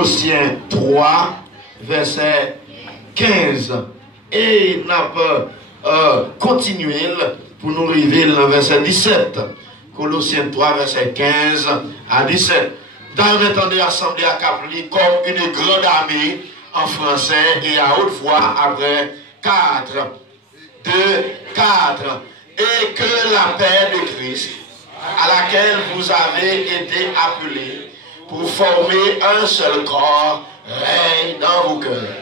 Colossiens 3, verset 15. Et nous avons continué pour nous arriver dans le verset 17. Colossiens 3, verset 15 à 17. Dans le temps de l'Assemblée à Capli, comme une grande armée en français et à haute voix après 4, 2, 4. Et que la paix de Christ, à laquelle vous avez été appelés pour former un seul corps, règne dans vos cœurs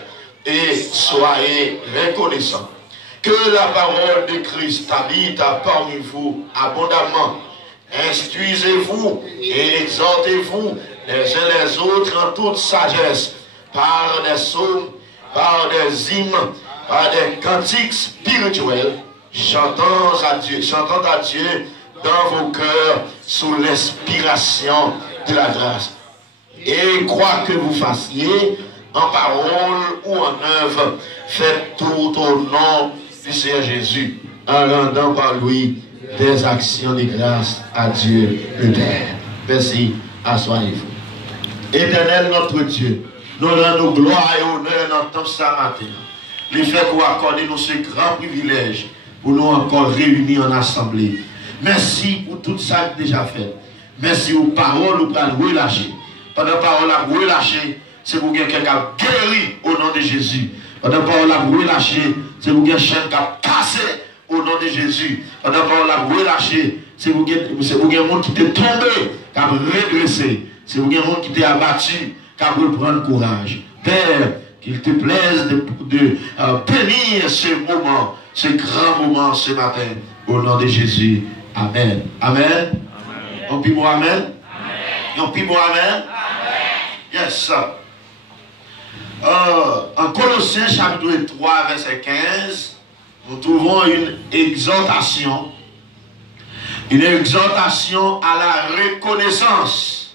et soyez reconnaissants. Que la parole de Christ habite parmi vous abondamment. Instruisez-vous et exhortez-vous les uns les autres en toute sagesse, par des psaumes, par des hymnes, par des cantiques spirituels, chantant à Dieu dans vos cœurs sous l'inspiration de la grâce. Et quoi que vous fassiez, en parole ou en œuvre, faites tout au nom du Seigneur Jésus, en rendant par lui des actions de grâce à Dieu le Père. Merci, asseyez-vous. Éternel notre Dieu, nous rendons gloire et honneur dans ton ce matin. Le fait qu'on accorde nous ce grand privilège pour nous encore réunis en assemblée. Merci pour tout ça déjà fait. Merci aux paroles nous pour relâcher. Pendant que parole à relâcher, c'est pour que quelqu'un guéri au nom de Jésus. Pendant que parole à relâcher, c'est pour que quelqu'un qui a cassé au nom de Jésus. Pendant que parole à relâcher, c'est pour que quelqu'un qui est tombé, qui a redressé. C'est pour que quelqu'un qui est abattu, qui a reprendre courage. Père, qu'il te plaise de bénir ce moment, ce grand moment ce matin, au nom de Jésus. Amen. Amen. On peut moi amen. On peut moi amen. Yes. En Colossiens chapitre 3, verset 15, nous trouvons une exhortation à la reconnaissance.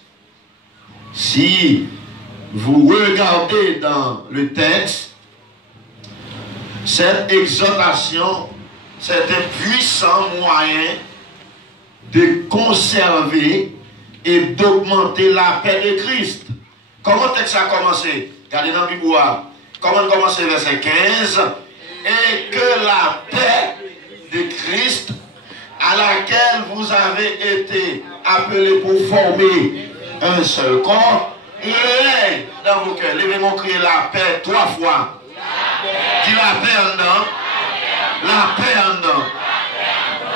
Si vous regardez dans le texte, cette exhortation, c'est un puissant moyen de conserver et d'augmenter la paix de Christ. Comment le texte a commencé? Regardez dans la Bible. Comment commence le verset 15? Et que la paix de Christ, à laquelle vous avez été appelés pour former un seul corps, règne dans vos cœurs. Levez mon crier la paix 3 fois. Dis la paix en dedans. La paix en dedans.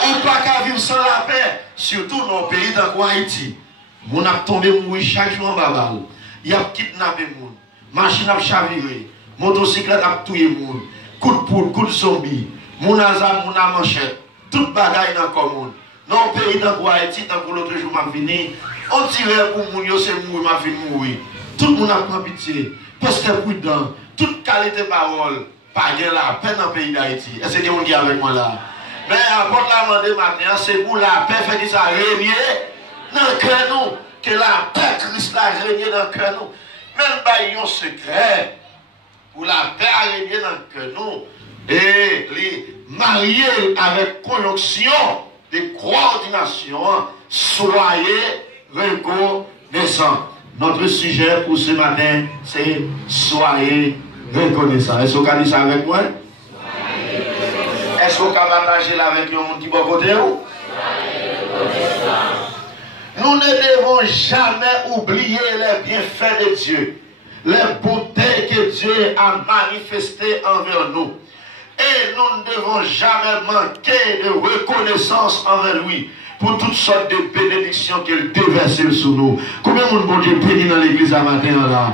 On ne peut pas vivre sans la paix. Surtout dans nos pays dans Haïti. On a tombé mourir chaque jour en baballe. Il y a kidnappé les gens. Machine a chaviré. Motocyclette a tué les gens. Coup de poule, coup de zombie. Mon azam, mon manchette. Toute bagaille dans le commun. Dans le pays dans Haïti, tant que l'autre jour m'a fini. On tire pour mourir, c'est mourir, m'a fini mourir. Tout le monde a pris pitié. Postez prudent. Toute qualité de parole. Pas de la paix dans le pays d'Haïti. Est-ce que vous êtes avec moi là? Mais apporte la demande matin, c'est pour la paix, fait que ça régner dans le cœur nous. Que la paix Christ a régné dans le cœur nous. Même pas un secret. Pour la paix a régné dans le cœur nous. Et les marier avec conjonction de coordination, soyez reconnaissants. Notre sujet pour ce matin, c'est soyez reconnaissants. Est-ce qu'on a dit ça avec moi? Est-ce qu'on a partagé là avec un petit bon côté? Nous ne devons jamais oublier les bienfaits de Dieu, les beautés que Dieu a manifestées envers nous. Et nous ne devons jamais manquer de reconnaissance envers lui pour toutes sortes de bénédictions qu'il déverse sur nous. Combien de monde bon Dieu bénit dans l'église à matin là?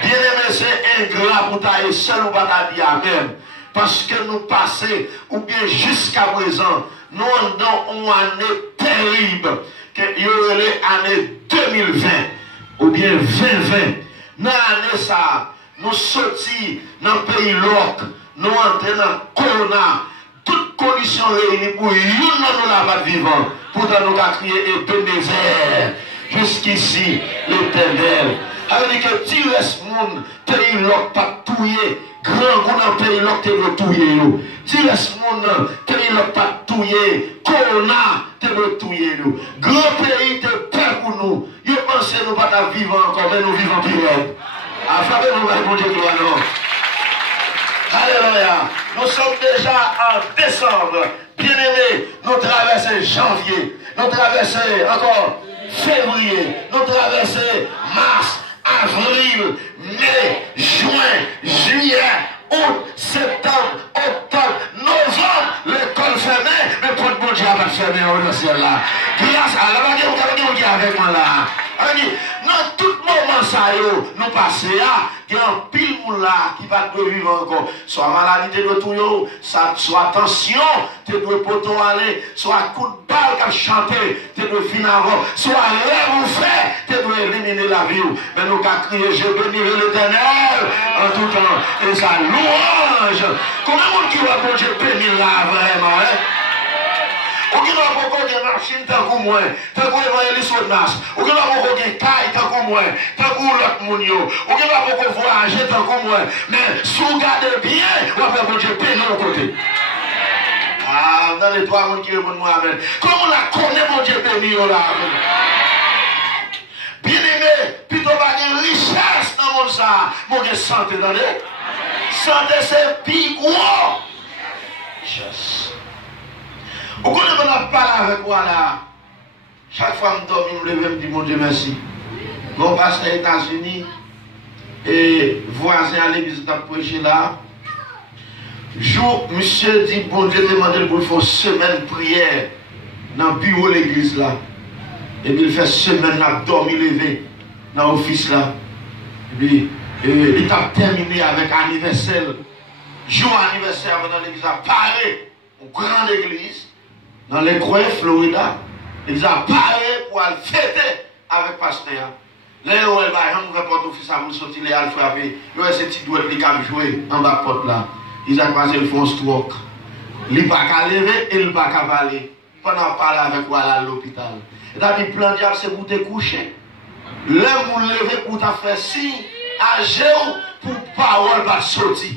Bien aimé, c'est ingrat pour tailler seul ou pas dire amen. Parce que nous passons, ou bien jusqu'à présent, nous avons une année terrible, que y aurait l'année 2020, ou bien 2020. Dans l'année ça, nous sortis dans le pays l'autre, nous entrons dans le corona, toutes conditions réunies pour nous la vivant. Pourtant nous avons crié et Bénézer, jusqu'ici l'Éternel. Alors que tu restes monde, pays l'autre pas touillé. Grand goût dans le pays, l'autre te retouillé. Si les gens pays l'autre pas touillé, Corona te retouillé. Grand pays te paix pour nous. Ils pensent que nous ne pas vivre encore, mais nous vivons pire. Affabez-nous, mon Dieu, gloire, non. Alléluia. Nous sommes déjà en décembre. Bien-aimés, nous traversons janvier. Nous traversons encore février. Nous traversons mars, avril, mai, juin, juillet, août, septembre, octobre, novembre. L'école fermée, mais pour le bon Dieu va fermer dans le ciel là. Grâce à la vous regardez avec moi là. Dans tout moment, ça, nous passons là, il y a un pile là qui va te vivre encore. Soit maladie de tout, soit tension, tu dois poton aller, soit coup de balle qui a chanté, tu dois finir avant, soit rêve ou fait, tu dois éliminer la vie. Mais nous avons crié, je bénirai l'Éternel en tout temps. Et ça louange. Comment on qui va pour Dieu bénir là vraiment, hein? Ou qui va pour qu'on ait une machine tant que moi, tant qu'on évangélise au nas, ou qui va pour qu'on ait une caille tant que moi, tant que l'autre moun yo, ou qui va pour qu'on voyage tant que moi, mais si vous regardez bien, on va faire mon Dieu bénir au côté. Ah, dans les trois mondes qui répondent moi, amen. Comment on la connaît, mon Dieu bénir là? Bien aimé, plutôt pas une richesse dans mon ça, mon Dieu santé, attendez? Santé c'est plus gros. Richesse. Vous connaissez qu'on parle avec moi là. Chaque fois que je dors, je me lève et me dis mon Dieu merci. Mon pasteur aux États-Unis et voisin à l'église de prêcher là. Jour, monsieur dit bon Dieu demande pour faire une semaine de prière dans le bureau de l'église là. Et puis il fait semaine là, dormir levé dans l'office là. Et puis il a terminé avec anniversaire. Jour anniversaire dans l'église à Paris, une grande église. Dans les coins Florida, ils ont parlé pour aller fêter avec le pasteur. Là, ils ont ouvert porte office à vous sortir, ils ont frappé. Ils ont essayé de jouer en bas de porte là. Ils ont croisé le fond stroke. Ils n'ont pas qu'à lever et ils n'ont pas qu'à parler. Pendant parler avec moi à l'hôpital. Et t'as dit, plan diable, c'est pour te coucher. Là, vous levez pour te faire signe à Jéhu pour parole va sortir.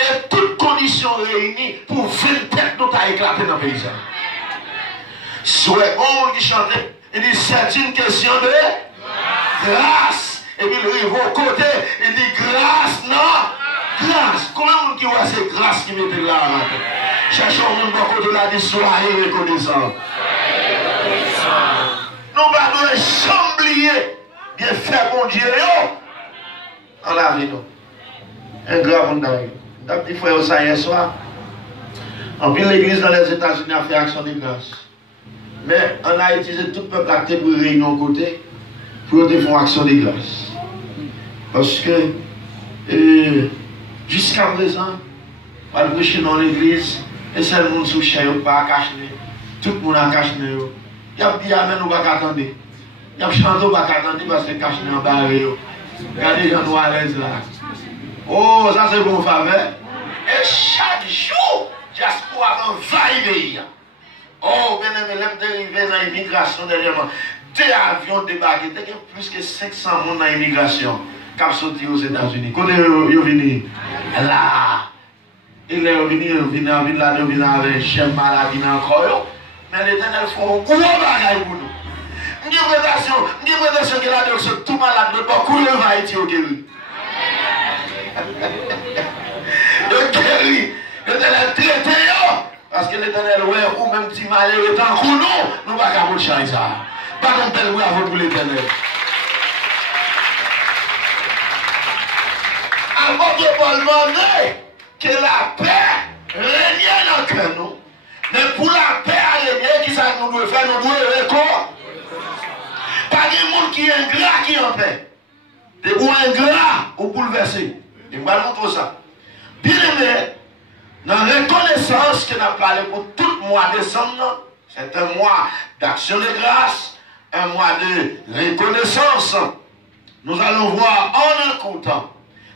Et toutes conditions réunies pour 20 têtes nous t'a éclaté dans le pays. Soit on qui chantait, il dit c'est une question de grâce. Et puis il arrive au côté, il dit grâce, non? Grâce. Comment on qui voit c'est grâce qui met là? Cherchons un monde côté là, dit soyez reconnaissants. Nous ne devons jamais oublier bien faire bon Dieu dans la vie. Un grand monde d'ailleurs. D'un petit frère ça hier soir. En plus l'église dans les États-Unis a fait action de grâce. Mais on a utilisé tout le peuple à pour réunion côté pour faire action de grâce. Parce que jusqu'à présent, on va prêcher dans l'église et c'est le monde sous chair, pas caché. Tout le monde a caché. Il y a dit amen, on va attendre. Il y a chanté, on va attendre parce que caché en bas. Regardez les gens à l'aise là. Oh, ça c'est bon faveur. Et chaque jour, diaspora va y oh, bien aimé, l'aime dérivé dans l'immigration dernièrement. 2 avions débarqués, il y a plus que 500 personnes dans l'immigration qui ont sorti aux États-Unis. Quand ils sont venus là, ils sont venus là, ils viennent avec chien maladie encore. Mais l'Éternel fait un gros bagage pour nous. J'ai l'impression que là, c'est tout malade, mais beaucoup de va être guéri. Le guéri, l'Éternel traité. Parce que l'Éternel, ou même si malheureux tant que nous, nous ne pouvons pas changer ça. Pas comme tel bravo pour l'Éternel. Avant de Paul demander que la paix règne dans le cœur nous. Mais pour la paix à régner, qui ça nous doit faire, nous devons récolter. Pas de monde qui est ingrat qui est en paix. Des gens ingrats ou bouleversés. Et je vais montrer ça. Bien aimé, dans la reconnaissance que nous avons parlé pour tout le mois de décembre, c'est un mois d'action de grâce, un mois de reconnaissance. Nous allons voir en écoutant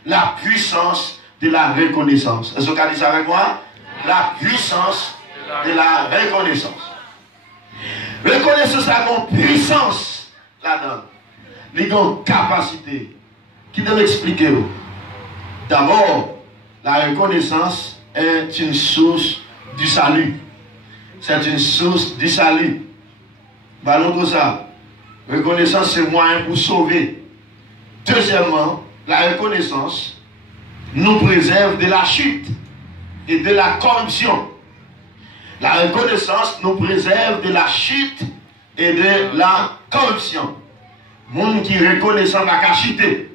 la puissance de la reconnaissance. Est-ce que vous avez dit ça avec moi? La puissance de la reconnaissance. Reconnaissance a une puissance là-dedans. Il y a une capacité qui doit m'expliquer. D'abord, la reconnaissance est une source du salut. C'est une source du salut. Parlons de ça. Reconnaissance, c'est moyen pour sauver. Deuxièmement, la reconnaissance nous préserve de la chute et de la corruption. La reconnaissance nous préserve de la chute et de la corruption. Monde qui reconnaissant la cachité.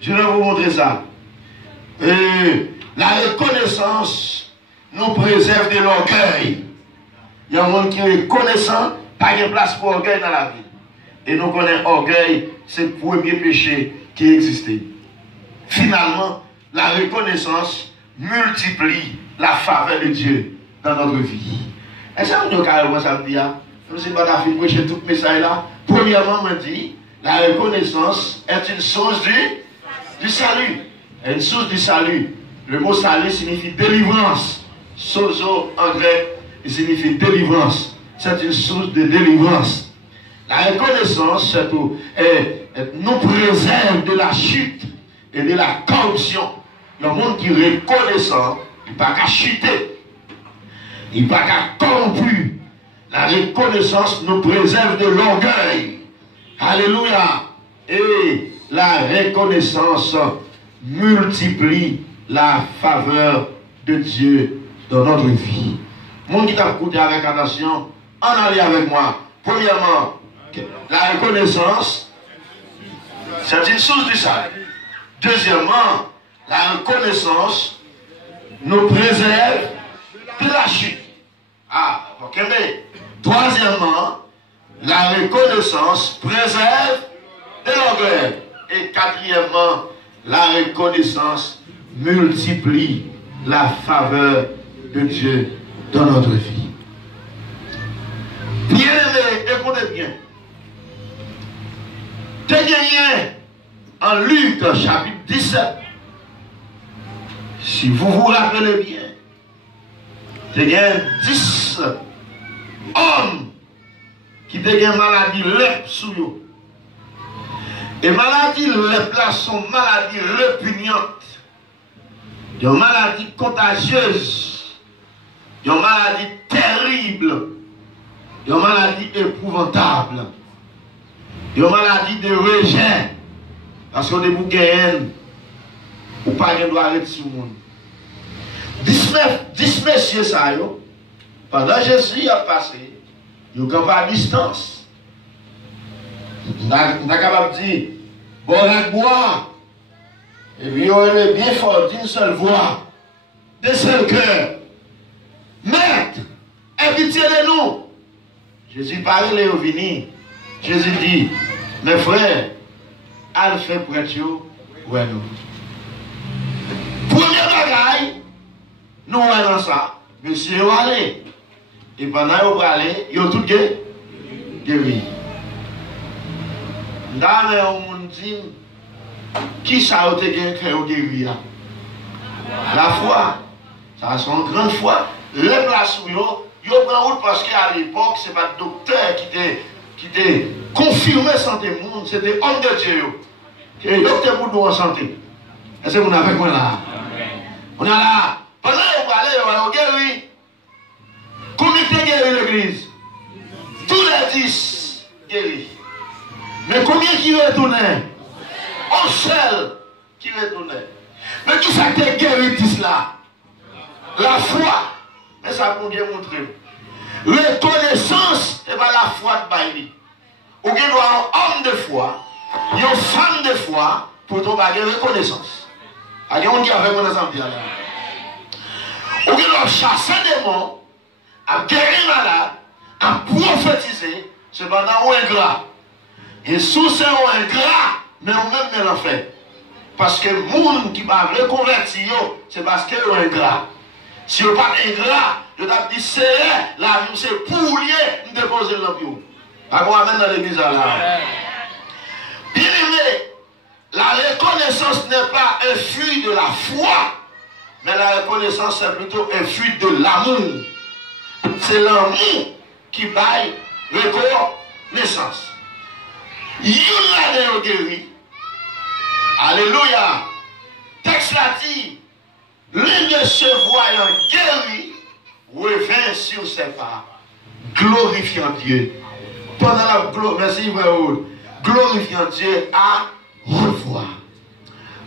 Je vais vous montrer ça. La reconnaissance nous préserve de l'orgueil. Il y a un monde qui est reconnaissant, pas de place pour orgueil dans la vie. Et nous connaissons l'orgueil, c'est le premier péché qui existait. Finalement, la reconnaissance multiplie la faveur de Dieu dans notre vie. Est-ce que nous avons ça me dit? Je ne sais pas si vous avez tout le message là. Premièrement, on dit, la reconnaissance est une source du salut. Une source du salut. Le mot salut signifie délivrance. Sozo en grec, il signifie délivrance. C'est une source de délivrance. La reconnaissance nous préserve de la chute et de la corruption. Le monde qui est reconnaissant, il n'est pas qu'à chuter. Il n'est pas qu'à corrompu. La reconnaissance nous préserve de l'orgueil. Alléluia. Et la reconnaissance multiplie la faveur de Dieu dans notre vie. Mon qui t'a écouté avec attention, en allez avec moi. Premièrement, la reconnaissance, c'est une source du salut. Deuxièmement, la reconnaissance nous préserve de la chute. Ah, ok, mais troisièmement, la reconnaissance préserve de l'orgueil. Et quatrièmement, la reconnaissance multiplie la faveur de Dieu dans notre vie. Bien-aimés, écoutez bien. T'es gagné en Luc chapitre 17. Si vous vous rappelez bien, t'es gagné 10 hommes qui ont une maladie lèpre sous eux. Et maladie lèpre là sont maladies répugnantes. Une maladie contagieuse. Une maladie terrible. Une maladie épouvantable. Une maladie de rejet. Parce qu'on est bouquet, ou pas de droit arrêter sur le monde. 10 messieurs, ça, pendant Jésus a passé, ils ont campé à distance. On est capable de dire, bon, on boire. Et puis, on est bien fort d'une seule voix, d'un seul cœur. Maître, aie pitié de nous. Jésus parlait au vini. Jésus dit, mes frères, allez faire pour être ouais, nous. Premier bagaille, nous allons ça. Monsieur, allez. Et pendant que vous allez, vous avez tout guéri. Dans on dit, qui ça a été guéri? La foi. Ça, c'est une grande foi. Les places où ils prennent route parce qu'à l'époque, ce n'est pas le docteur qui était confirmé santé monde, c'était homme de Dieu. Et le docteur pour nous en santé. Est-ce que vous avez avec moi là? On est là. Pendant que vous allez, on va guérir. Combien de guéris l'église? Tous les 10 guéris. Mais combien qui retournaient? Un seul qui retournait. Mais tout ça qui est guéri 10 là. La foi. Mais ça pour bien montrer. Reconnaissance, et bien la foi de Baïli. Ou bien un homme de foi, une femme de foi, pour ton bagage reconnaissance. Il y a un qui a fait mon exemple là. Ou bien chasser des démons, à guérir malade, à prophétiser, cependant on est ingrat. Et sous ce on est ingrat, mais on même met l'enfer. Parce que le monde qui va reconvertir, c'est parce qu'il est ingrat. Si vous n'êtes pas ingrat, je t'ai dit, c'est la vie, c'est pour lier, nous déposer l'ambiance. À quoi amène dans l'église là? Bien aimé, la reconnaissance n'est pas un fruit de la foi, mais la reconnaissance c'est plutôt un fruit de l'amour. C'est l'amour qui baille reconnaissance. Il y a des guéris. Alléluia. Texte là dit, l'un de ceux voyant guéri revint sur ses pas, glorifiant Dieu. Pendant la gloire, merci, glorifiant Dieu à revoir.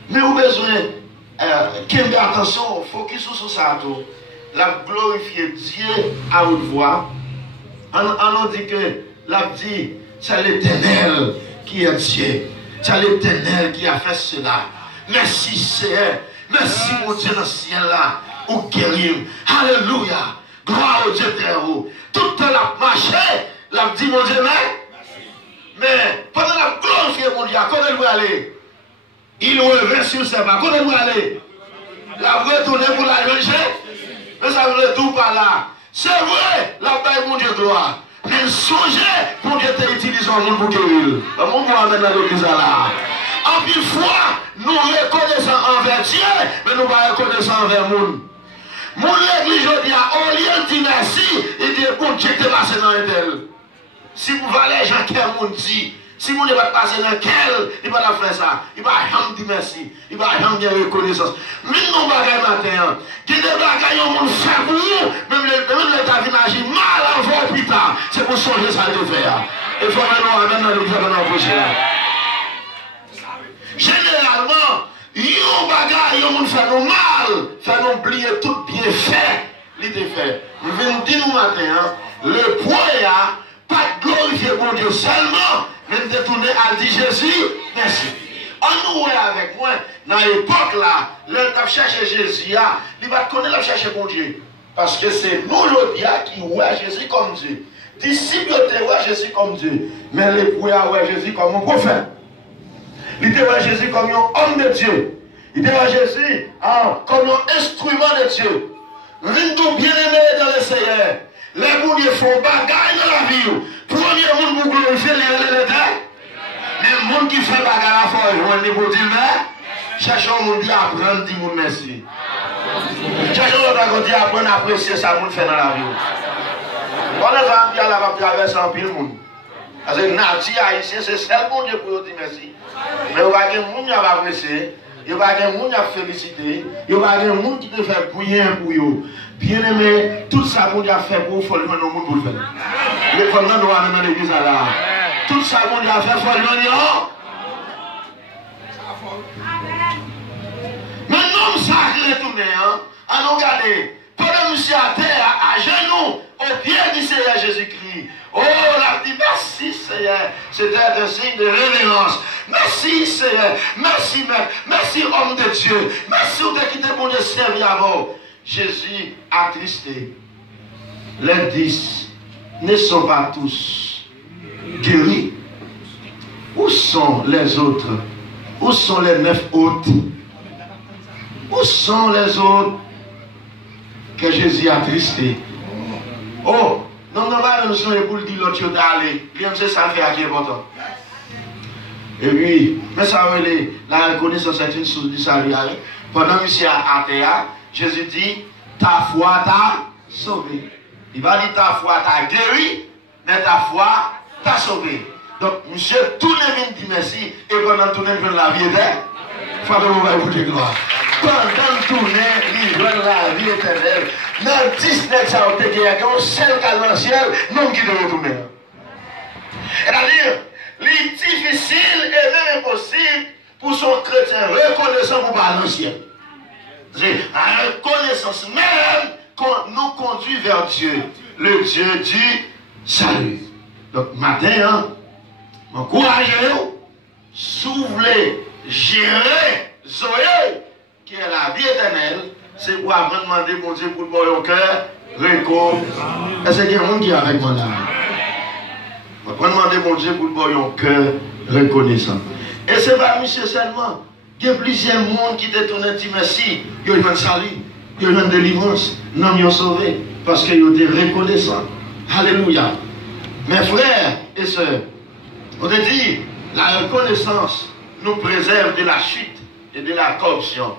Mais vous avez besoin qu'il attention, focus sur ça. La glorifier Dieu à haute voix. On dit que la dit, c'est l'Éternel qui est Dieu. C'est l'Éternel qui a fait cela. Merci Seigneur. Merci mon Dieu dans le ciel là. Ou guérir. Alléluia. Gloire au Dieu très haut. Tout le temps la marché. La dit mon Dieu mais pendant la glorifier mon Dieu, quand elle doit aller, il revient sur ses pas. Quand elle doit aller, la retourner pour la manger. Mais ça veut dire tout par là. C'est vrai, la paix mon Dieu gloire. Mais songez, mon Dieu t'a utilisé un monde pour guérir. Le monde va amener dans l'église là. En plus fois, nous reconnaissons envers Dieu, mais nous ne reconnaissons pas envers le monde. Mon église, je dis, au lieu de dire merci, il dit, bon Dieu t'es passé dans un tel. Si vous valez les gens qui ont dit, si vous ne pas passer dans quel, il va faire ça. Il va jamais dire merci. Il va jamais dire reconnaissance. Même nos bagages matin, qui des bagages ont fait pour nous, même l'État vient mal avant l'hôpital. C'est pour changer ça de faire. Il faut que nous amène dans l'examen prochain. Généralement, yon bagay yon fait nous mal, fait nous oublier tout bien fait. L'idée fait. Je viens de dire nous matin, le point pas glorifier mon Dieu seulement, mais de tourner à dire Jésus, merci. On nous est avec moi, dans l'époque là, le t'a cherché Jésus, il va connaître la chercher mon Dieu. Parce que c'est nous aujourd'hui qui voient Jésus comme Dieu. Disciples voient Jésus comme Dieu, mais les poids voient Jésus comme un prophète. Il voit Jésus comme un homme de Dieu. Il voit Jésus comme un instrument de Dieu. Nous bien aimés dans le Seigneur. Les gens qui font bagaille dans la vie. Premier monde pour glorifier les terres. Les gens qui font bagaille à la fois, ils vont dire mais cherchons un monde qui apprend, dit merci. Cherchons un monde qui apprend à apprécier ça qu'on fait dans la vie. On est en train de traverser un pile monde. Parce que Nati haïtien, c'est celle bon Dieu pour dire merci. Mais il y a des gens qui ont apprécié, il y a des gens qui ont félicité, il y a des gens qui te fait bouillir pour eux. Bien aimé, tout ça qu'on a fait pour vous, il faut le monde pour le faire. Mais pendant nous allons dans l'église là, tout ça qu'on a fait, il faut le dire. Maintenant, ça a retourné, allons regarder. Pendant monsieur à terre, à genoux, au pied du Seigneur Jésus-Christ. Oh, la dit merci Seigneur. C'était un signe de révérence. Merci Seigneur. Merci Maître. Merci homme de Dieu. Merci de quitter mon Dieu servir avant. Jésus attristé. Les 10 ne sont pas tous guéris. Où sont les autres? Où sont les 9 autres? Où sont les autres que Jésus a attristé? Oh, non, nous sommes pour le dire l'autre chose d'aller. C'est ça le fait qui est important. Et puis, mais ça veut dire, la reconnaissance est une source du salut. Pendant que monsieur à terre, Jésus dit, ta foi t'a sauvé. Il va dire, ta foi t'a guéri, mais ta foi t'a sauvé. Donc, monsieur, tous les mines disent merci, et pendant tout le monde la vie était, il faut que vous voyez pour Dieu gloire. Pendant tout le monde la vie éternelle, dans 19 ça a été gagné, on seul calme dans le ciel, non qui doit retourner. C'est-à-dire, il est difficile et même impossible pour son chrétien reconnaissant pour parler dans le ciel. C'est la reconnaissance même qu'on nous conduit vers Dieu, le Dieu du salut. Donc, matin, encouragez-vous, soufflez, gérer, Zoé, qui est la vie éternelle, c'est pour apprendre à demander mon Dieu pour le bon cœur, récolte. Est-ce qu'il y a un monde qui est avec moi là? On va demander mon Dieu pour le bon cœur reconnaissant. Et c'est pas monsieur seulement. Il y a plusieurs monde qui détournent et disent merci. Il y a un salut, il y a une délivrance. Non, ils ont sauvé parce qu'ils ont été reconnaissants. Alléluia. Mes frères et sœurs, on a dit, la reconnaissance nous préserve de la chute et de la corruption.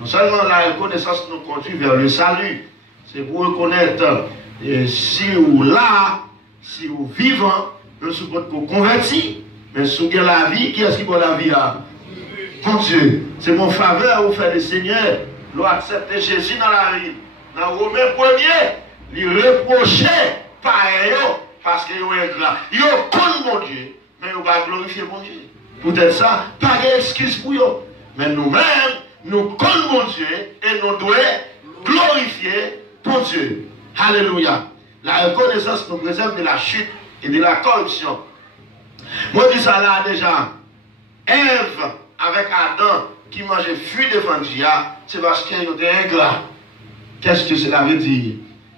Non seulement la reconnaissance nous conduit vers le salut, c'est pour reconnaître si vous là, si vous vivant, nous sommes pour convertir, mais si vous avez la vie, qui est-ce qui va la vie là? Mon Dieu, c'est mon faveur au fait le Seigneur, nous accepter Jésus dans la vie. Dans Romains 1er, il reprochait par eux parce qu'ils ont ingrat. Ils ont connu mon Dieu, mais ils ne vont pas glorifier mon Dieu. Peut-être ça, pas d'excuse pour eux. Mais nous-mêmes, nous connaissons mon Dieu et nous devons glorifier ton Dieu. Alléluia. La reconnaissance nous préserve de la chute et de la corruption. Moi, je dis ça là déjà. Ève avec Adam qui mangeait fruit devant Dieu, c'est parce qu'il était ingrat. Qu'est-ce que cela veut dire?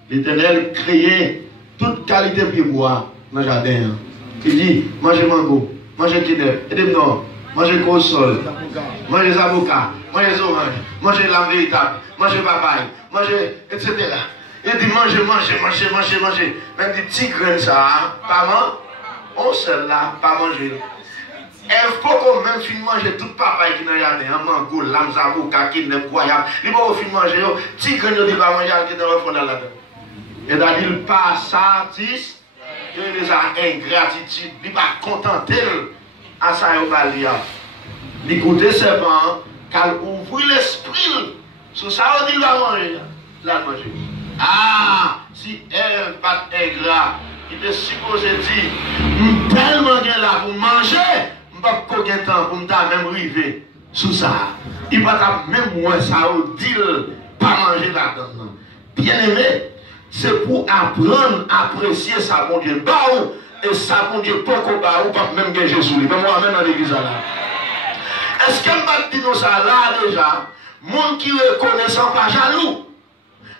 L'Éternel créait toute qualité de bois dans le jardin. Il dit, mangez mango, mangez quenelle, et non, mangez corossol, mangez les avocats, mangez les oranges, mangez la véritable, mangez papaye, mangez, etc. Il dit, mangez. Même des petits grains, ça, pas manger. On se là, pas manger. Il faut qu'on même finisse manger toute papaye qui n'a rien, un mango, l'âme, avocat, qui n'est pas croyable. Il faut qu'on finisse manger, petit grain de pas manger, qui n'est pas là-dedans. Et d'ailleurs, il pas satisfait. Il a ingratitude, il va contenter à sa yobalia. Il écoute serpent, car ouvre l'esprit. Sur ça, on dit, il va manger. Ah, si elle n'est pas ingrat, il est supposé dire, tellement bien là pour manger, je ne vais pas avoir temps pour me même arriver sous ça. Il va même moins ça, on dit, pas manger là-dedans. Bien aimé. C'est pour apprendre à apprécier sa bon Dieu. Baou, et sa bon Dieu, pas qu'on baou, pas même que Jésus. Mais moi, même dans l'église là. Est-ce qu'elle m'a dit ça là déjà? Monde qui reconnaît sans pas jaloux.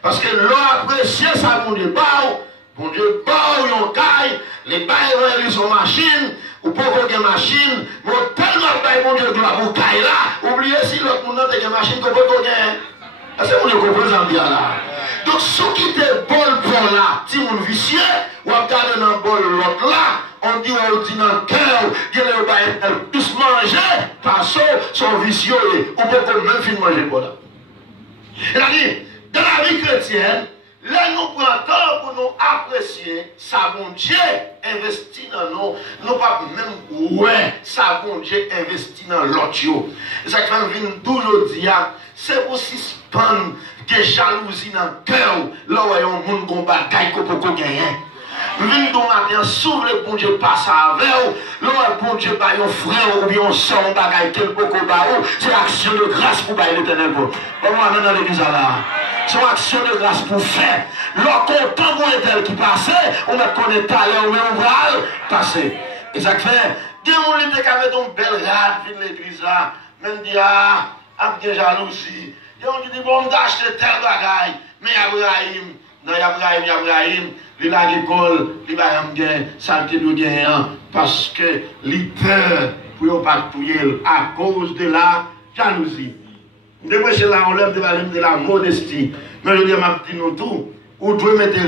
Parce que l'on apprécie sa bon Dieu. Baou, bon Dieu, baou, yon caille, les bails, ils ont machine, ou pas qu'on machine, mais tellement bail, bon Dieu, gloire, ou caille là, oubliez si l'autre monde a une machine qu'on peut gagner. Est-ce que vous le comprenez en bien là? Donc, ceux qui étaient bol pour là, si vous vicieux, ou regardez dans le bol l'autre là, on dit dans le cœur, il va plus manger, parce que son vicieux, on peut même finir manger pour là. C'est-à-dire, dans la vie chrétienne, là, nous prenons temps pour nous apprécier, sa bon Dieu investi dans nous, nous pas même, ouais, sa bon Dieu investi dans l'autre. Et ça qui fait toujours dire, c'est pour suspendre des jalousies dans le cœur, là où il y a un monde qui a un bagaille qu'on peut gagner. Venez donc matin, s'ouvre le bon Dieu passe avec vous, là où le bon Dieu va un frère ou bien un soeur, un bagaille quel peut qu'on c'est l'action de grâce pour l'éternel. Comment on est dans l'église là? C'est une action de grâce pour faire. Lorsqu'on temps pour l'éternel qui passe, on va connaître à l'heure, on va passer. Et ça fait, des gens qui ont une belle rade dans l'église là, même dit, avec des jalousies. On dit, bon, on a acheté tel bagaille, mais Abraham, il a l'école, il va gagner, ça qui doit gagner, parce que il peur pour ne pas tuer à cause de la jalousie. Depuis que là, on lève de la modestie. Mais je dis, je nous tout, on doit mettre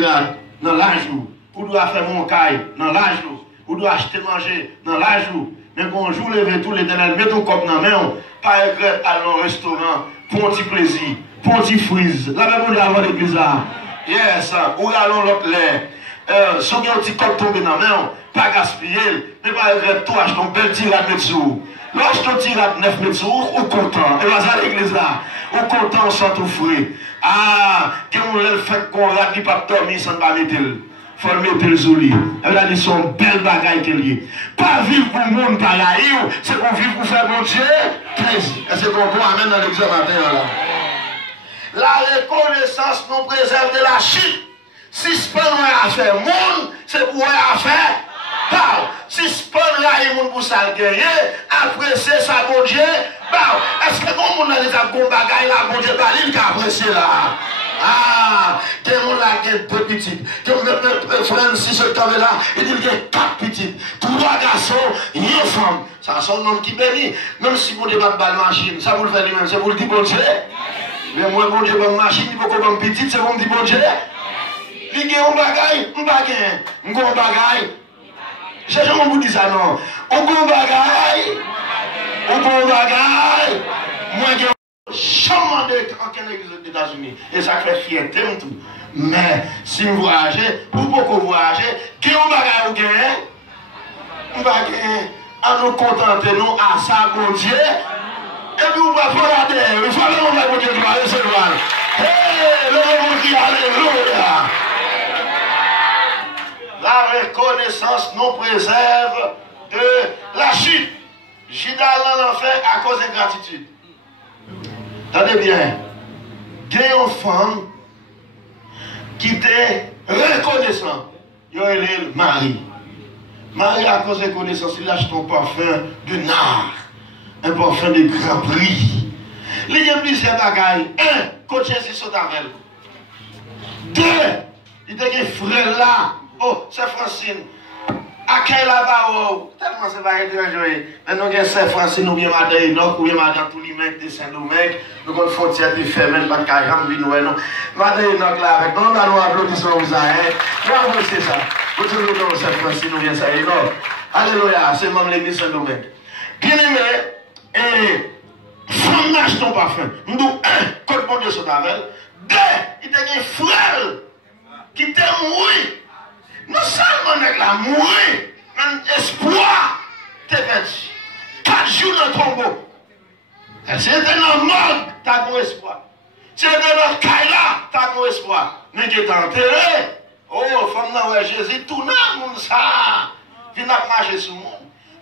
dans l'argent, on doit faire mon caille dans l'argent, on doit acheter manger dans l'argent. Mais quand on joue lever tout l'éternel, met ton corps dans la main, pas regret aller au restaurant pour un petit plaisir, pour un petit frise. La même chose avant l'église là. Yes, ou allons l'autre lait. Si on a un petit corps tombé dans la main, pas gaspiller, mais pas regret tout, acheter un bel tirade de sous. Lorsque tu tires 9 mètres sur ou content, et là, à l'église là, ou content, on s'en souffrir. Ah, qu'on le fait qu'on rate, qui pas dormir sans pas mettre. Faut le mettre le souli. Et là, ils sont belles bagailles qu'il y a. Pas vivre pour le monde pareil, c'est pour vivre pour faire mon Dieu. Est-ce qu'on peut amener dans l'examen matin là? La reconnaissance nous préserve de la chute. Si ce n'est pas à faire monde, c'est pour à faire Pau. Si ce n'est pas pour ça gagner, apprécier ça, bon Dieu. Est-ce que mon monde a des bagailles là, bon Dieu, il a apprécié là? Ah, des gens là qui sont deux petites. Francis qui là, il dit qu'il y a 4 petites. 3 garçons, une femme. Ça, c'est un homme qui bénit. Même si vous ne pas de machine, ça vous le fait lui-même, c'est vous le dit bon Dieu. Mais moi, bon Dieu, bonne machine, il faut que bonne petite, c'est vous me dit bon Dieu. Il y a un bagaille, un bagaille. Je ne vous dis ça non. Un bagaille. Moi, jamais de l'église des États-Unis. Et ça fait fierté en tout. Mais si vous voyagez, ou beaucoup voyager, qui on va gagner, on va gagner à nous contenter nous à ça, bon Dieu. Et puis on va faire la terre. Il faut aller on va bon Dieu gloire et se gloire. Hé, le monde qui alléluia. La reconnaissance nous préserve de la chute. Judas l'a fait à cause d'ingratitude. Attendez bien. Il y a une femme qui était reconnaissante. Il y a le mari. Marie, à cause de connaissance, il achète un parfum de nard. Un parfum de grand prix. Il y a plusieurs bagailles. Un, quand Jésus saute avec elle. Deux, il y a des frères là. Oh, c'est Francine. À quel là-bas, oh, tellement c'est pas étranger. Maintenant, c'est Francine, ou bien Madame Enoch, ou bien Madame Toulimec, de Saint-Domingue. Nous avons une frontière de fermée, pas de carrière, nous non. Madame Enoch là, avec nous, on a nos applaudissements, vous avez. Bravo, c'est ça. Vous trouvez que c'est Francine, ou bien ça, Enoch. Alléluia, c'est même l'église Saint-Domingue. Bien aimé, et femme n'achète ton parfum. Nous, un, quand bon Dieu soit avec elle. Deux, il y a des frères qui t'aiment mourir. Non seulement avec la mourir, mais espoir t'es perdu. 4 jours dans le tombeau. Si tu es dans le monde, tu as bon espoir. Si tu es dans le caïla, tu as bon espoir. Mais tu es enterré. Oh, femme, non, ouais, Jésus, tout le monde ça. Il n'a pas marché sur le monde.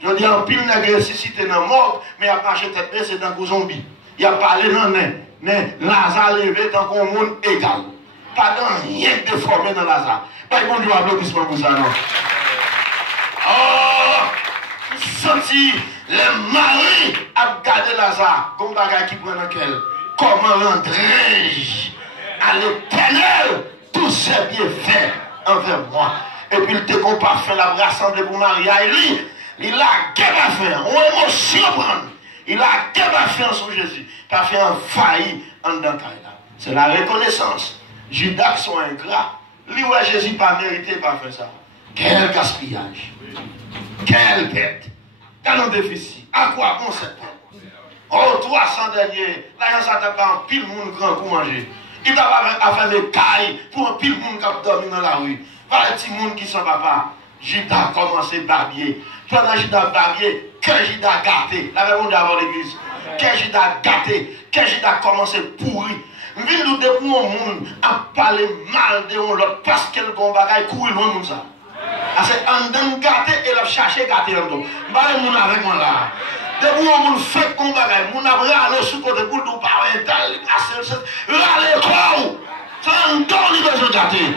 Je dis en pile, il a ressuscité dans le mort, mais il a marché tête baissée dans le zombie. Il a parlé dans le nain. Mais Lazare levé dans un monde égal. Pas dans rien de déformé dans Lazare. Pas bon Dieu applaudissement pour ça, non? Oh! Senti les maris à garder Lazare. Comme bagage qui prend dans quel? Comment rendrai-je à l'éternel tous ces bienfaits envers moi? Et puis il te qu'on parfait la rassemblée pour Marie et lui. Il a qu'à faire, on émotion prendre. Il a qu'à faire sur Jésus. Pas faire un failli en dedans. C'est la reconnaissance. Judas sont ingrats. Lui, ouais, Jésus pas mérité, pas faire ça. Quel gaspillage. Quelle bête. Quel un déficit. À quoi bon cette bête? Oh, 300 derniers. Là, ça t'a pas un pile monde grand pour manger. Il t'a pas fait des cailles pour un pile monde qui a dormi dans la rue. Pas les petits monde qui sont papa. Judas a commencé à barbier. Pendant Judas barbier, que Judas gâté. La même monde avant l'église. Que Judas gâté. Que Judas a commencé à pourrir. Ville nous de pour un monde à parler mal de l'autre parce qu'elle bagaille courir loin de ça. C'est en dedans gâté et la chercher gâté en dedans. Bah mon avec moi là. De pour un monde fait comme bagaille, mon a râler sous côté pour nous pas tel, râler quoi. Ça en dedans il besoin gâter.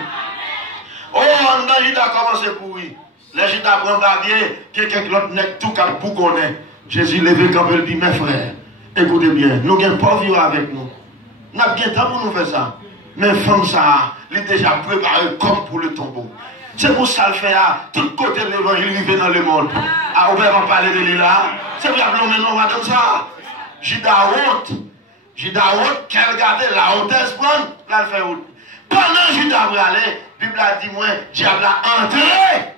Oh, en dedans il a commencé à pourrir. Les gens prennent barbier, quelqu'un l'autre nègre tout cap bougonnet. Jésus levé quand il dit mes frères, écoutez bien, nous n'avons pas vivre avec nous. Nous avons bien temps pour nous faire ça. Mais femme ça, elle est déjà préparée comme pour le tombeau. C'est pour ça le faire, tout côté de l'évangile, il vient dans le monde. Ah, on va parler de lui là. C'est pour ça maintenant, on va comme ça. Judas honte. Judas honte, qu'elle garde la hautesse prendre, là elle fait honte. Pendant Judas va aller, la Bible a dit, moi, diable a entré.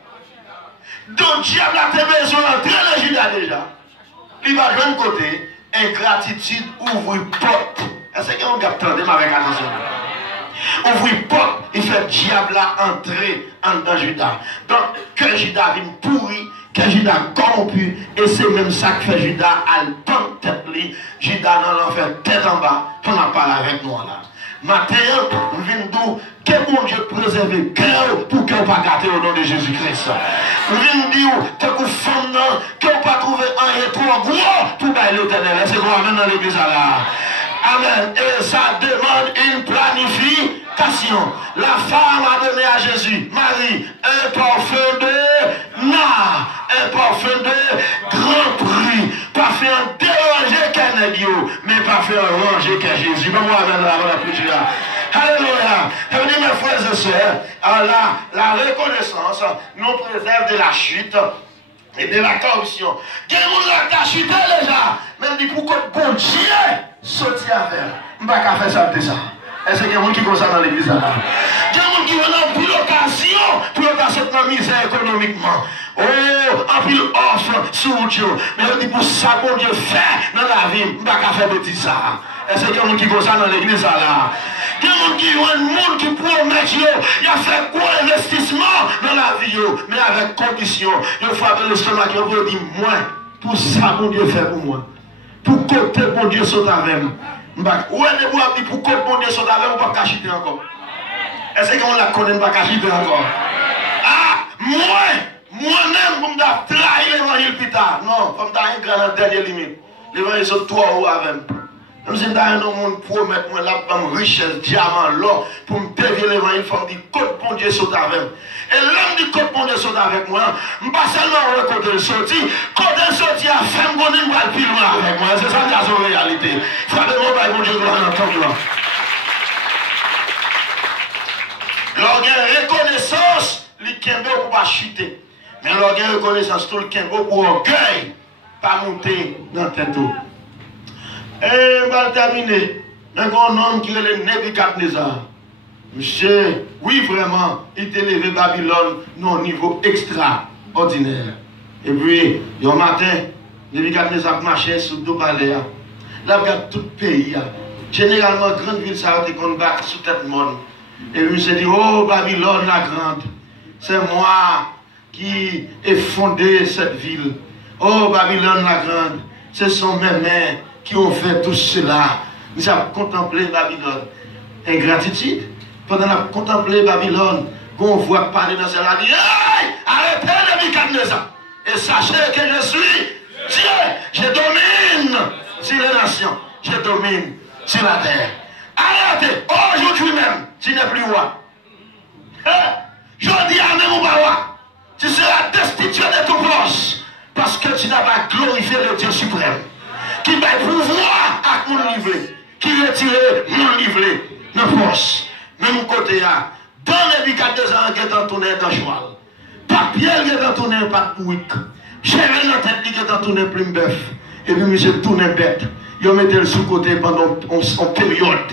Donc, diable a besoin d'entrer dans Judas déjà. Il va de l'autre côté, ingratitude ouvre porte. Est-ce qu'on va attendre avec attention? Ouvre porte, il fait diable à entrer en dans Judas. Donc, que Judas vient pourri, que Judas corrompu, et c'est même ça que fait Judas à le tête li, Judas dans l'enfer tête en bas, on en parle avec nous là. Matin, nous venons d'où que bon Dieu préserve le cœur pour qu'on ne pas gâter au nom de Jésus-Christ. Nous venons dire que vous femme qu'on ne pas trouver un trop gros pour bailler l'éternel. C'est quoi même dans l'église là? Amen. Et ça demande une planification. La femme a donné à Jésus, Marie, un parfum de nard, un parfum de grand prix. Pas fait un déranger qu'un négio, mais pas fait un ranger qu'un Jésus. Bon, moi, avec la prière. Alléluia. Mes frères et sœurs, alors la reconnaissance nous préserve de la chute et de la corruption. Quel monde a chuté déjà? Même dit pourquoi bon Dieu sorti avec. Je ne vais pas faire ça de ça. Est-ce qu'il y a des gens qui font ça dans l'église là? Il y a des gens qui ont pris l'occasion pour passer dans la misère économiquement. Oh, en pile offre sur Dieu. Mais je dis pour ça, bon Dieu fait dans la vie. Je ne vais pas faire de ça. Est-ce qu'il y a des gens qui font ça dans l'église là? Il y a des gens qui ont un monde qui promet Dieu. Il a fait quoi investissement dans la vie, mais avec condition. Il faut avoir l'estomac qui veut dire moi. Pour ça, mon Dieu fait pour moi. Pour côté bon Dieu saute avec moi. Où est-ce que vous avez dit pour côté bon Dieu saute avec moi, on ne va pas cacher encore. Est-ce qu'on la connaît, on ne va pas cacher encore? Ah, moi-même, vous me trahi l'évangile plus tard. Non, comme dans une grande dernière limite. L'évangile saute 3 euros avec moi. Même si un monde promet moi là pour richesse, diamant, l'or, pour me dévier l'évangile, il faut me dire côte bon Dieu saute avec. Et l'homme dit côte bon Dieu saute avec moi, je ne pas seulement côté le sorti, côté le sorti a fait me connaître le plus loin avec moi. C'est ça qui est son réalité. Frappez-moi par bon Dieu doit l'entendre là. L'orgueil reconnaissance, il kembe pour pas chuter. Mais l'orgueil reconnaissance, tout le kembe pour orgueil, pas monter dans la tête. Et on va terminer. Un grand homme qui est le Nebuchadnezzar. Monsieur, oui vraiment, il était levé Babylone à un niveau extraordinaire. Et puis, un matin, Nebuchadnezzar marchait sur deux palais. Là, il regarde tout le pays. Généralement, grande ville, ça a été combattu sous tête monde. Et puis, il s'est dit, oh Babylone la grande, c'est moi qui ai fondé cette ville. Oh Babylone la grande, ce sont mes mains qui ont fait tout cela. Nous avons contemplé Babylone. Ingratitude. Pendant qu'on a contemplé Babylone, qu'on voit parler dans cela, dit hey, arrêtez Nebuchadnezzar. Et sachez que je suis Dieu. Je domine sur les nations. Je domine sur la terre. Arrêtez. Aujourd'hui même, tu n'es plus roi. Je dis à même roi. Tu seras destitué de ton poste. Parce que tu n'as pas glorifié le Dieu suprême. Qui va pouvoir à mon livre, qui retire mon livre, nos forces. Même côté là, dans les Nebuchadnezzar, qui est entourné dans cheval. Papier qui est entourné pas de pouic. J'avais dans la tête qui est entourné plume bœuf. Et puis, monsieur tourné bête. Il mettait le sous-côté pendant une période.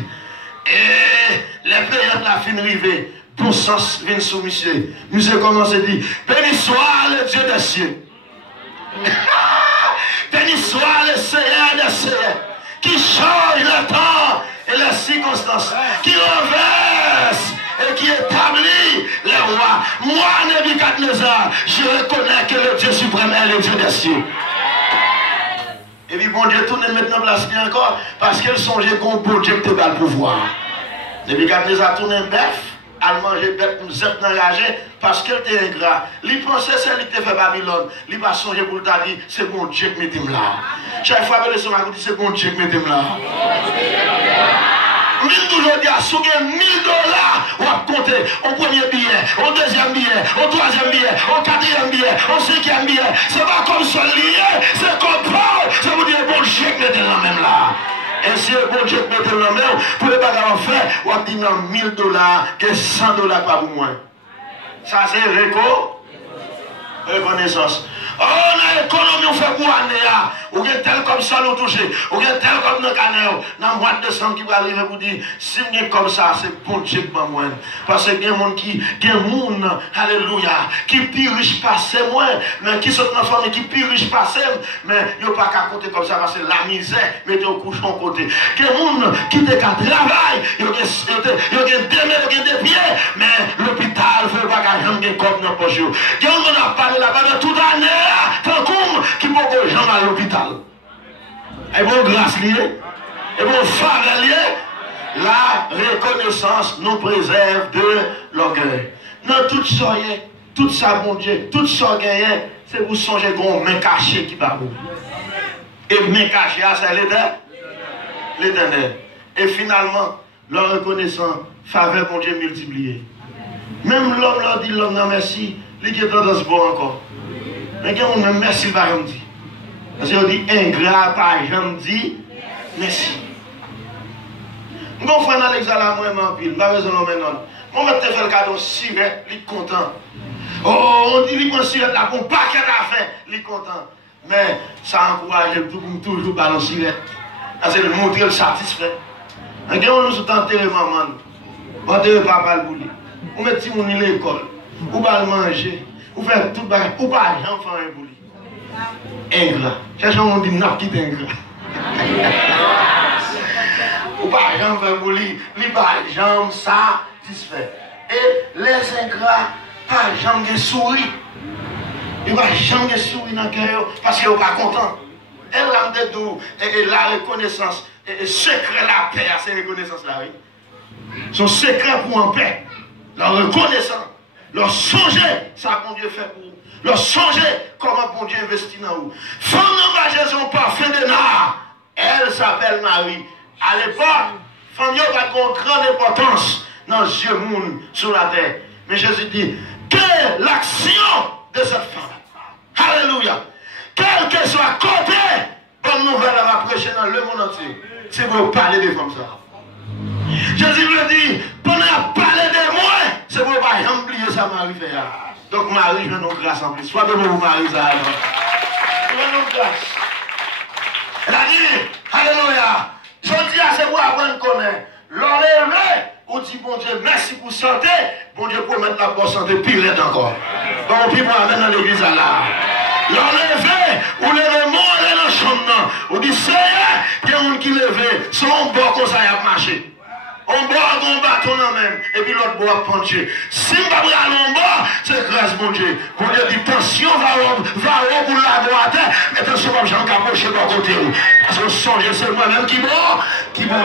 Et les périodes la fin arrivée, bon sens vient sous monsieur. Monsieur commence à dire, béni soit le Dieu des cieux. Béni soit le Seigneur des Seigneurs, qui change le temps et les circonstances, qui renverse et qui établit les rois. Moi, Nebuchadnezzar, je reconnais que le Dieu suprême est le Dieu des cieux. Et puis bon Dieu tourne maintenant place encore, parce qu'elle songeait qu'on bon Dieu te va le pouvoir. Nebuchadnezzar tourne un bœuf, elle mangeait bête pour zèp enragé, parce qu'elle était ingrat. Il pensait que c'est lui qui fait Babylone. Il va songer pour ta vie, c'est bon Dieu qui met là. Chaque fois que son mari dit, c'est bon Dieu qui met là. Même toujours dire, si vous avez $1000, on va compter au premier billet, au deuxième billet, au troisième billet, au quatrième billet, au cinquième billet. C'est pas comme ça lié, c'est comme Paul. Ça vous dit, bon Dieu qui met là même là. Et si le bon Dieu qui met là même, pour les bagages faire, on va dire $1000 que $100 pas pour moi. Ça c'est reconnaissance. Oh, dans l'économie, on fait quoi, Néa? Ou bien tel comme ça, nous toucher. Ou bien tel comme nos canaux. Dans le mois de décembre, qui va arriver pour dire, si vous êtes comme ça, c'est bon Dieu pour moi. Parce que il y a des gens qui, alléluia, qui plus riche passé moi, mais qui sont dans la famille, qui plus riche passé, mais ils n'ont pas qu'à compter comme ça, parce que la misère, mettez au couche en côté. Il y a des gens qui ont travail, ils ont des pieds, mais l'hôpital ne fait pas qu'à jamais comme dans le poche. Il y a des gens qui ont parlé là-bas de toute année. Tant qui peut que gens à l'hôpital. Et bon grâce liée, et bon faveur liée, la reconnaissance nous préserve de l'orgueil. Dans tout ça, tout ça, bon Dieu, tout ça gagné, c'est vous songez qu'on main cachée qui va vous. Et main cachée, c'est l'éternel. Et finalement, leur reconnaissance, faveur, bon Dieu, multipliée. Même l'homme leur dit, l'homme non merci, lui qui est dans ce bon encore. Mais quand on dit merci, pas jamais dit. Parce qu'on dit ingrat, pas jamais dit merci. Mon frère dans l'examen, moi, je m'en pile. Pas besoin de maintenant. Mon maître te fait le cadeau, si vite, il est content. Oh, on dit, il est content, là, pour pas qu'elle a fait, il est content. Mais ça encourage toujours balancer. C'est de montrer le satisfait. Et quand on nous enterre maman, on enterre papa le boulot. On met petit monde à l'école, on va manger. Ou faire tout le bagage, ou pas j'en faire un bouli. Ingrat. Cherchons on dit n'a qui est ingrat. Ou pas j'en faire un bouli, li pas j'en satisfait. Et les ingrats, pas j'en de souris. Ils pas j'en de souris dans le cœur parce qu'ils sont pas contents. Et l'âme de doux, et la reconnaissance, et secret la paix, c'est la reconnaissance là, oui. Son secret pour en paix, la reconnaissance. Leur songer, ça bon Dieu fait pour vous. Leur songer, comment bon Dieu investit dans vous. Femme de Jésus parfait de nard. Elle s'appelle Marie. À l'époque, famille a une grande importance dans les yeux monde sur la terre. Mais Jésus dit, quelle est l'action de cette femme? Alléluia. Quel que soit côté, bonne nouvelle à va prêcher dans le monde entier. C'est pour parler des femmes ça. Jésus me dit, pendant à parler de moi, c'est pour ne pas oublier ça, Marie fait. Donc Marie, je nous grâce en plus. Soit de vous, Marie, ça. Je nous grâce. Elle a dit, alléluia. Je dis à c'est pour apprendre à connaître. L'enlever, on dit, bon Dieu, merci pour santé. Bon Dieu, pour mettre la bonne santé, pire encore. Donc, puis pour amener dans l'église là. L'enlever, ou lever mon dans la chambre. On dit, Seigneur, il y a un monde qui lève, son bon comme ça, il a marché. On boit un bâton même, et puis l'autre boit pencher. Si on va aller en bas, c'est grâce mon Dieu. Pour Dieu dit, tension va au bout de la droite, mais attention, comme j'en capoche de mon côté. Parce que songez, c'est moi-même qui bon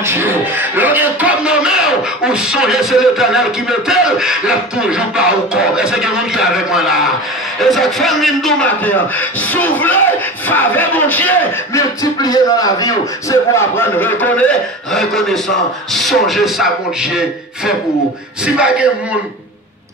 Dieu. Le comme nos mains, ou songez, c'est l'Éternel qui me tel, là toujours pas au corps. Et c'est quelqu'un qui est avec moi là. Et ça fait une doux matin. Souffler, faveur mon Dieu, multiplier dans la vie, c'est pour apprendre, reconnaissant, songer ça, mon Dieu, fait pour vous. Si pas un monde,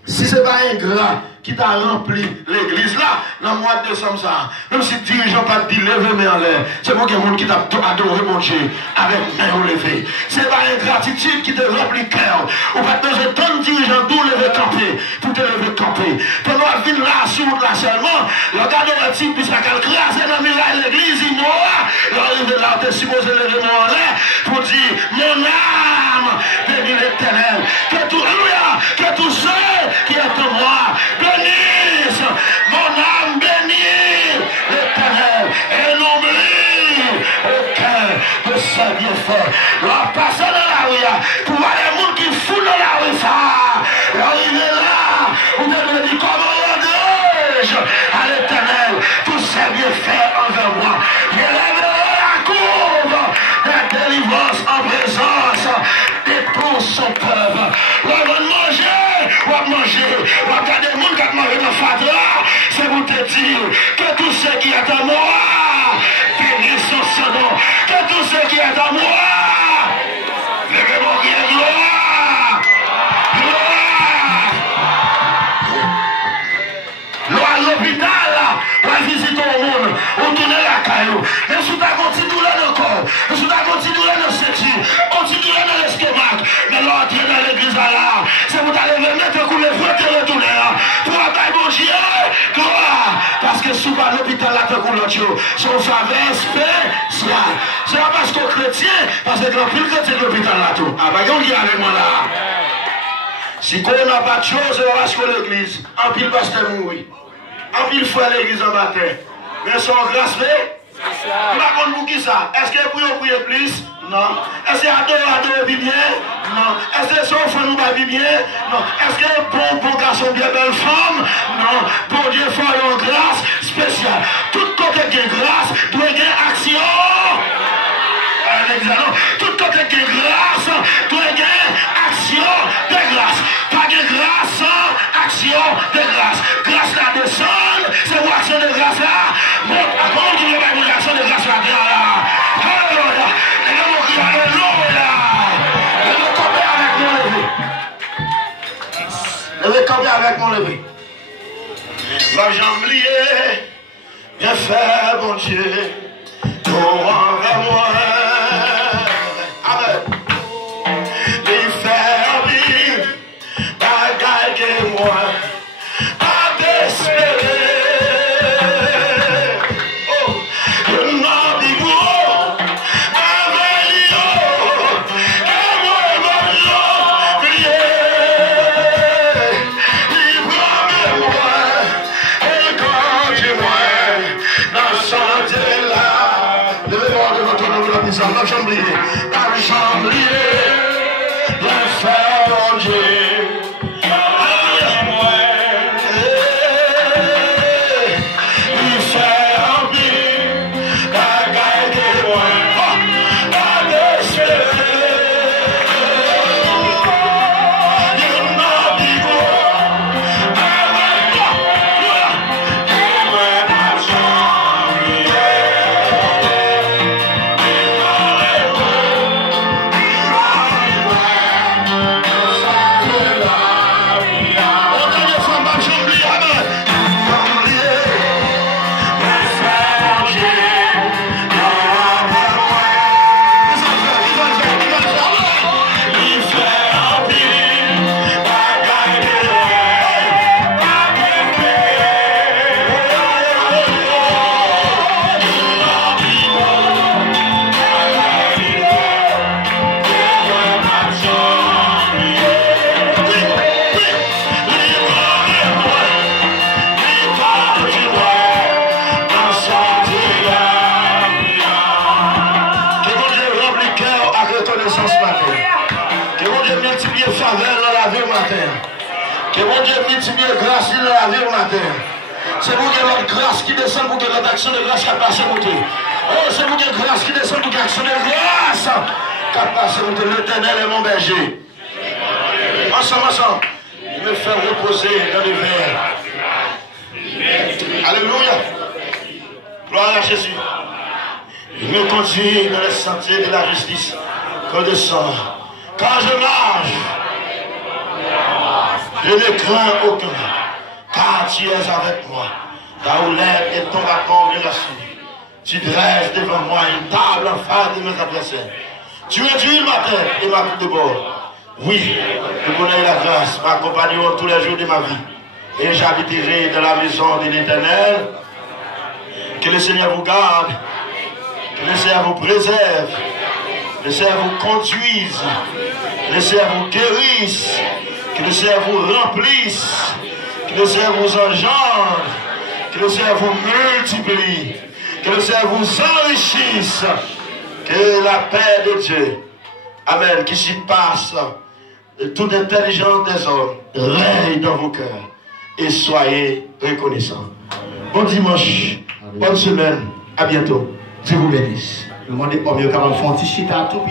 si ce n'est pas un grand qui t'a rempli l'église là, dans le mois de décembre, ça, même si le dirigeant pas dit lever main en l'air, c'est pour un monde qui t'a adoré, mon Dieu, avec main levée. Ce n'est pas une gratitude qui te remplit le cœur. Ou pas besoin de ton dirigeant d'où lever camper, pour te lever camper. Pendant la ville là, sur là seulement, le garde de type, puisqu'il a grâce dans l'église, il mort, l'arrivée là, tu es supposé lever main en l'air, pour dire, mon âme, bénis l'Éternel, que tout, alléluia, que tout ceux qui est en moi, bénisse, mon âme bénit l'Éternel, et n'oublie aucun de ses bienfaits. La personne dans la rue, pour voir les gens qui foutent dans la rue, ça, l'arrivée là, on te dit comment rendrai-je à l'Éternel tous ses bienfaits envers moi. Je lèverai la courbe de la délivrance en présence de tout son peuple. On va manger, on va manger, on va garder le monde qui a mangé dans le fadra, c'est pour te dire que tout ce qui est à moi, bénisse son nom, que tout ce qui est à moi, levez-moi bien gloire, gloire à l'hôpital, on va visiter au monde, on tourne la caillou, mais si tu as continué dans le corps, si tu as continué dans le sécu, continué dans l'estomac, mais l'autre dans l'église là, c'est pour t'aller mettre un coup de feu et retourner là, pour attaquer mon Dieu, gloire, parce que souvent l'hôpital là, t'as l'autre chose, son faveur spécial. C'est pas parce qu'on chrétien, parce que grand pile chrétien de l'hôpital là tout. Ah, bah, on dit avec moi là. Si on n'a pas de chose, c'est parce que l'église, en pile pasteur mourir. En pile fois l'église en bataille. Mais son grâce fait. Par contre, pour qui ça? Est-ce que vous priez plus? Non. Est-ce que adorer bien? Non. Est-ce que son frère nous va bien? Non. Est-ce que bon garçon, bien belle femme? Non. Bon Dieu, faut une grâce spéciale. Tout côté de grâce doit y avoir action. Tout côté de grâce doit y avoir action de grâce. Pas de grâce sans action de grâce. Grâce la descend, c'est une action de grâce là. Bon, avant qu'il y ait une action de grâce là. Alléluia. Et nous crions alléluia. Et nous camper avec mon levé. Levez camper avec mon levé. Va j'oublier, bien fait, bon Dieu, pour envers moi. Amen. Les faire vivre, bagaille moi, pas d'espérer. Oh, je n'en dis pas, avec l'eau, et moi, j'oublier. Livre-moi, et quand tu moi, dans ce là. Levez-moi de votre nom. multiplie faveur dans la vie au matin. Que mon Dieu multiplie grâce dans la vie au matin. C'est vous qui avez votre grâce qui descend pour que votre action de grâce qui passe à côté. Oh, c'est vous qui avez grâce qui descend pour que l'action de grâce qui passe à côté. L'Éternel est mon berger. Ensemble. Il me fait reposer dans les verres. Alléluia. Gloire à Jésus. Il me conduit dans les sentiers de la justice. Quand je sors, quand je marche, je ne crains aucun. Car tu es avec moi. Ta houlette et ton bâton me rassurent. Tu dresses devant moi une table en face de mes adversaires. Tu réduis ma tête et ma coupe de bord. Oui, je connais la grâce, m'accompagneront tous les jours de ma vie. Et j'habiterai dans la maison de l'Éternel. Que le Seigneur vous garde. Que le Seigneur vous préserve. Que le Seigneur vous conduise. Que le Seigneur vous guérisse. Que le Seigneur vous remplisse. Que le Seigneur vous engendre. Que le Seigneur vous multiplie. Que le Seigneur vous enrichisse. Que la paix de Dieu, amen, qui surpasse toute intelligence des hommes, règne dans vos cœurs. Et soyez reconnaissants. Bon dimanche, bonne semaine, à bientôt. Dieu vous bénisse. Le monde est pas mieux qu'avant, font un petit chita tout.